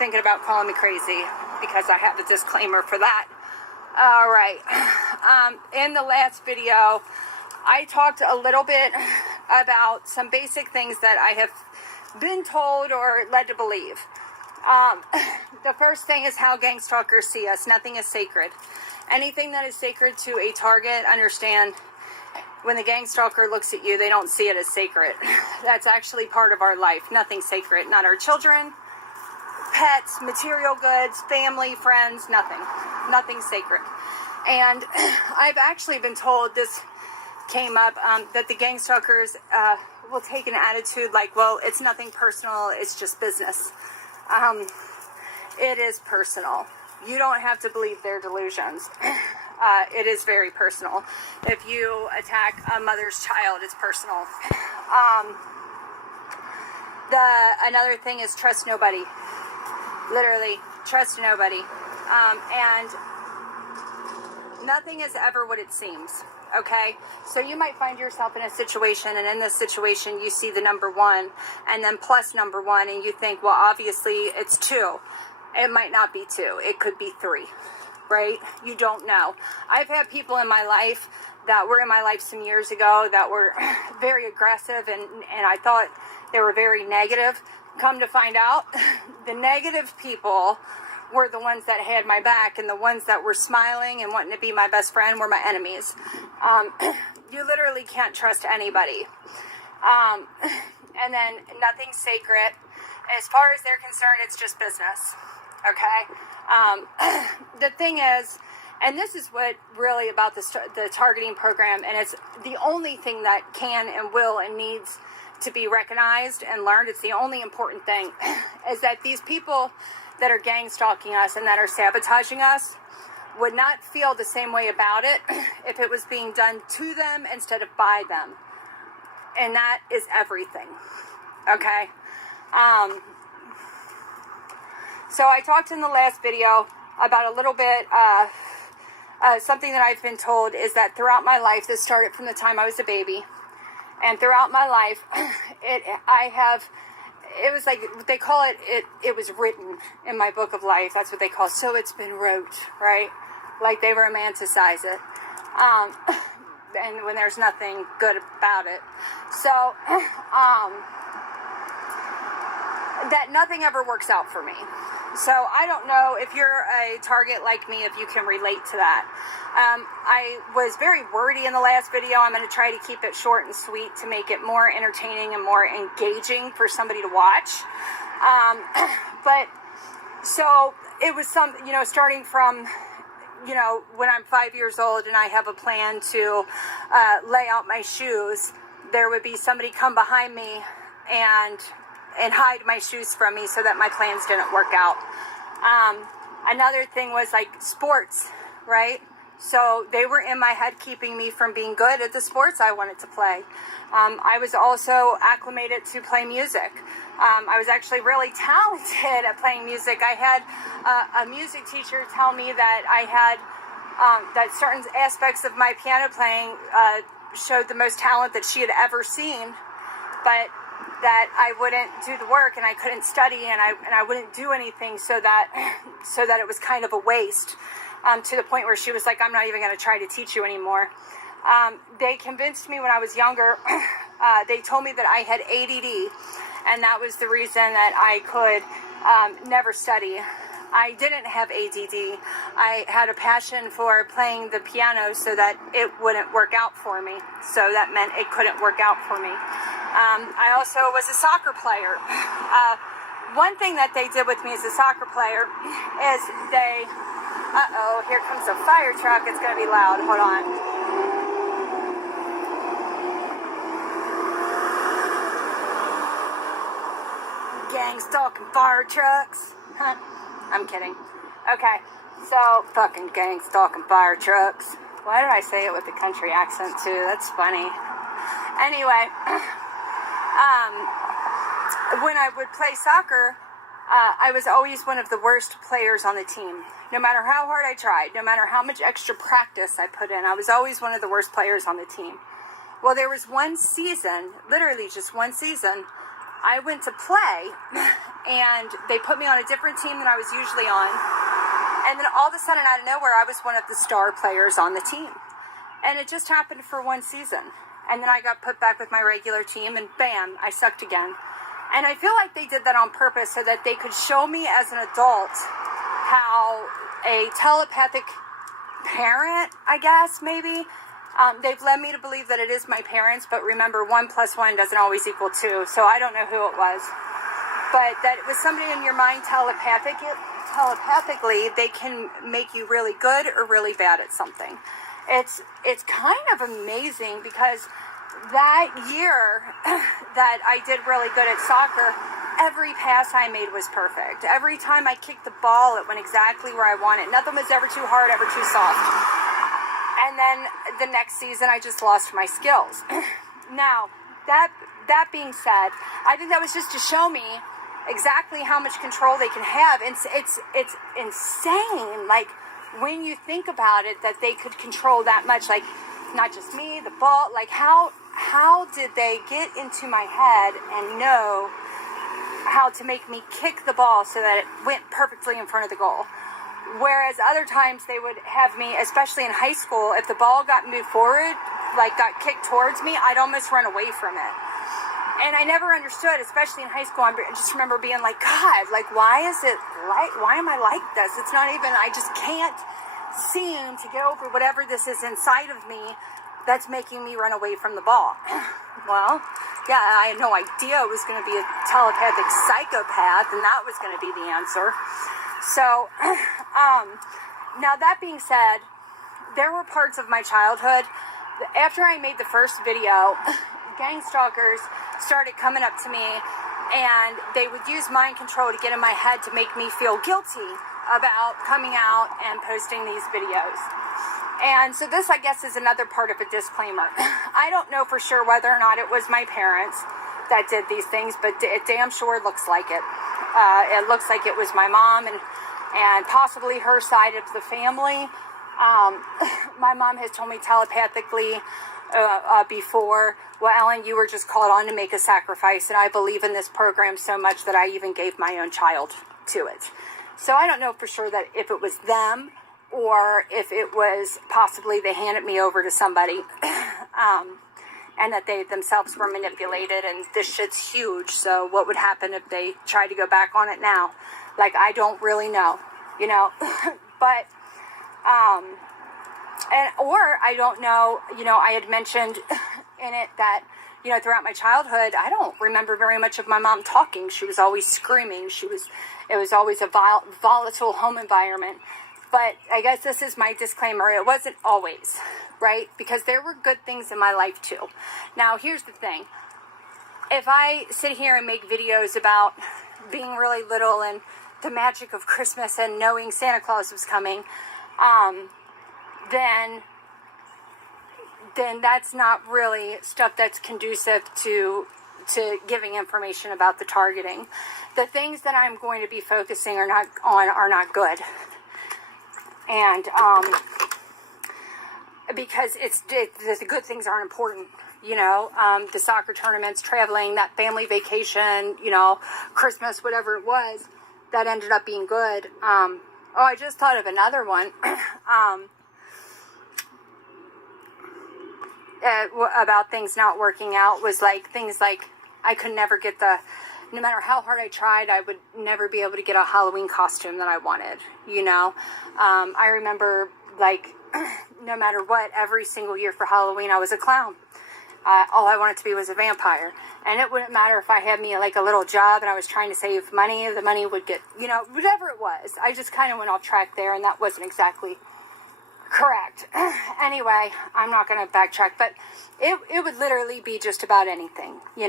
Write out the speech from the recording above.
thinking about calling me crazy, because I have a disclaimer for that. All right. In the last video, I talked a little bit about some basic things that I have been told or led to believe. The first thing is how gang stalkers see us. Nothing is sacred. Anything that is sacred to a target, understand, when the gang stalker looks at you, they don't see it as sacred. That's actually part of our life. Nothing sacred. Not our children, pets, material goods, family, friends, nothing. Nothing sacred. And I've actually been told, this came up, that the gang stalkers will take an attitude like, well, it's nothing personal, it's just business. It is personal. You don't have to believe their delusions. It is very personal. If you attack a mother's child, it's personal. Another thing is trust nobody. Literally, trust nobody. And nothing is ever what it seems. Okay, so you might find yourself in a situation, and in this situation you see the number 1 and then plus number 1, and you think, well, obviously it's 2. It might not be 2. It could be 3, right? You don't know. I've had people in my life that were in my life some years ago that were very aggressive, and I thought they were very negative. Come to find out, the negative people were the ones that had my back, and the ones that were smiling and wanting to be my best friend were my enemies. You literally can't trust anybody. And then nothing's sacred. As far as they're concerned, it's just business. Okay? The thing is, and this is what really about the targeting program, and it's the only thing that can and will and needs to be recognized and learned. It's the only important thing, is that these people that are gang stalking us and that are sabotaging us would not feel the same way about it if it was being done to them instead of by them. And that is everything. Okay? So I talked in the last video about a little bit, something that I've been told is that throughout my life, this started from the time I was a baby, and throughout my life, it was like, they call it, it was written in my book of life. That's what they call it. So it's been wrote, right? Like they romanticize it. And when there's nothing good about it. So, that nothing ever works out for me. So I don't know if you're a target like me, if you can relate to that. I was very wordy in the last video. I'm going to try to keep it short and sweet to make it more entertaining and more engaging for somebody to watch. But so it was starting from, when I'm 5 years old and I have a plan to lay out my shoes, there would be somebody come behind me and hide my shoes from me so that my plans didn't work out. Another thing was like sports, right? So they were in my head keeping me from being good at the sports I wanted to play. I was also acclimated to play music. I was actually really talented at playing music. I had a music teacher tell me that I had, that certain aspects of my piano playing showed the most talent that she had ever seen, but that I wouldn't do the work and I couldn't study and I wouldn't do anything, so that it was kind of a waste, to the point where she was like, I'm not even going to try to teach you anymore. They convinced me when I was younger, they told me that I had ADD, and that was the reason that I could never study. I didn't have ADD. I had a passion for playing the piano so that it wouldn't work out for me. So that meant it couldn't work out for me. I also was a soccer player. One thing that they did with me as a soccer player is they... Uh-oh, here comes a fire truck. It's going to be loud. Hold on. Gang stalking fire trucks. I'm kidding. Okay, so fucking gang stalking fire trucks. Why did I say it with a country accent too? That's funny. Anyway, when I would play soccer, I was always one of the worst players on the team. No matter how hard I tried, no matter how much extra practice I put in, I was always one of the worst players on the team. Well, there was one season, literally just one season, I went to play, and they put me on a different team than I was usually on. And then all of a sudden, out of nowhere, I was one of the star players on the team. And it just happened for one season. And then I got put back with my regular team, and bam, I sucked again. And I feel like they did that on purpose so that they could show me as an adult how a telepathic parent, I guess, maybe, they've led me to believe that it is my parents, but remember, 1 + 1 doesn't always equal 2, so I don't know who it was. But that it was somebody in your mind telepathically, they can make you really good or really bad at something. It's kind of amazing, because that year that I did really good at soccer, every pass I made was perfect. Every time I kicked the ball, it went exactly where I wanted. Nothing was ever too hard, ever too soft. And then the next season, I just lost my skills. Now, that being said, I think that was just to show me exactly how much control they can have. It's insane, like, when you think about it, that they could control that much. Like, not just me, the ball. Like, how did they get into my head and know how to make me kick the ball so that it went perfectly in front of the goal? Whereas other times they would have me, especially in high school, if the ball got moved forward, like got kicked towards me, I'd almost run away from it. And I never understood, especially in high school. I just remember being like, God, like, why am I like this? It's not even, I just can't seem to get over whatever this is inside of me that's making me run away from the ball. Well, yeah, I had no idea it was going to be a telepathic psychopath, and that was going to be the answer. So, now that being said, there were parts of my childhood, after I made the first video, gang stalkers started coming up to me, and they would use mind control to get in my head to make me feel guilty about coming out and posting these videos. And so this, I guess, is another part of a disclaimer. I don't know for sure whether or not it was my parents that did these things, but it damn sure looks like it. It looks like it was my mom and possibly her side of the family. My mom has told me telepathically before, well, Ellen, you were just called on to make a sacrifice, and I believe in this program so much that I even gave my own child to it. So I don't know for sure that if it was them or if it was possibly they handed me over to somebody and that they themselves were manipulated, and this shit's huge, so what would happen if they tried to go back on it now? Like, I don't really know, you know, but, or I don't know, you know, I had mentioned in it that, you know, throughout my childhood, I don't remember very much of my mom talking. She was always screaming. It was always a volatile home environment. But I guess this is my disclaimer. It wasn't always, right? Because there were good things in my life too. Now, here's the thing. If I sit here and make videos about being really little and the magic of Christmas and knowing Santa Claus was coming, then that's not really stuff that's conducive to giving information about the targeting. The things that I'm going to be focusing are not good. And because the good things aren't important, you know, the soccer tournaments, traveling, that family vacation, you know, Christmas, whatever it was, that ended up being good. I just thought of another one. About things not working out was like things like I could never get no matter how hard I tried, I would never be able to get a Halloween costume that I wanted, you know. I remember, like, no matter what, every single year for Halloween I was a clown. All I wanted to be was a vampire. And it wouldn't matter if I had me, like, a little job and I was trying to save money, the money would get, you know, whatever it was. I just kind of went off track there, and that wasn't exactly correct. Anyway, I'm not going to backtrack, but it would literally be just about anything, you know.